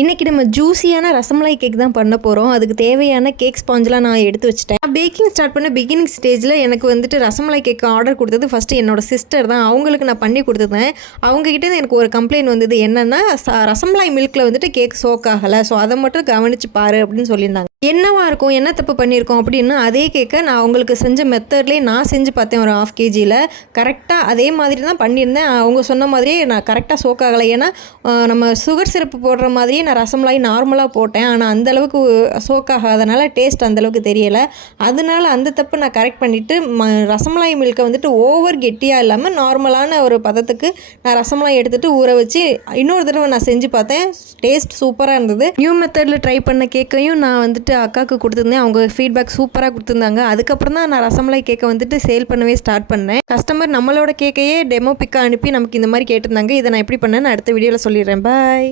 இன்றைக்கி நம்ம ஜூஸியான ரசமலாய் கேக் தான் பண்ண போகிறோம். அதுக்கு தேவையான கேக் ஸ்பாஞ்செலாம் நான் எடுத்து வச்சுட்டேன். பேக்கிங் ஸ்டார்ட் பண்ண பிகினிங் ஸ்டேஜில் எனக்கு வந்துட்டு ரசமலாய் கேக் ஆர்டர் கொடுத்தது ஃபஸ்ட்டு என்னோடய சிஸ்டர் தான். அவங்களுக்கு நான் பண்ணி கொடுத்துருந்தேன். அவங்ககிட்ட எனக்கு ஒரு கம்ப்ளைண்ட் வந்தது என்னென்னா, ரசமலாய் மில்கில் வந்துட்டு கேக் சோக் ஆகலை, ஸோ அதை மட்டும் கவனிச்சு பாரு அப்படின்னு சொல்லியிருந்தாங்க. என்னவா இருக்கும், என்ன தப்பு பண்ணியிருக்கோம் அப்படின்னு அதே கேக்கை நான் அவங்களுக்கு செஞ்ச மெத்தட்லேயே நான் செஞ்சு பார்த்தேன். ஒரு 1/2 kgயில் கரெக்டாக அதே மாதிரி தான் பண்ணியிருந்தேன். அவங்க சொன்ன மாதிரியே நான் கரெக்டாக சோக் ஆகலை. ஏன்னா நம்ம சுகர் சிரப்பு போடுற மாதிரியே நான் ரசமலாய் நார்மலாக போட்டேன். ஆனால் அந்தளவுக்கு சோக் ஆகாதனால டேஸ்ட் அந்தளவுக்கு தெரியலை. அதனால அந்த தப்பு நான் கரெக்ட் பண்ணிவிட்டு ரசமலாய் மில்கை வந்துட்டு ஓவர் கெட்டியாக இல்லாமல் நார்மலான ஒரு பதத்துக்கு நான் ரசமலாய் எடுத்துகிட்டு ஊற வச்சு இன்னொரு தடவை நான் செஞ்சு பார்த்தேன். டேஸ்ட் சூப்பராக இருந்தது. நியூ மெத்தடில் ட்ரை பண்ண கேக்கையும் நான் வந்துட்டு அக்காவுக்கு கொடுத்துருந்தேன். அவங்க ஃபீட்பேக் சூப்பராக கொடுத்துருந்தாங்க. அதுக்கப்புறம் தான் நான் ரசமலாய் கேக்கை வந்துட்டு சேல் பண்ணவே ஸ்டார்ட் பண்ணேன். கஸ்டமர் நம்மளோட கேக்கையே டெமோ பிக்காக அனுப்பி நமக்கு இந்த மாதிரி கேட்டிருந்தாங்க. இதை நான் எப்படி பண்ணேன்னு அடுத்த வீடியோவில் சொல்லிடுறேன். பாய்.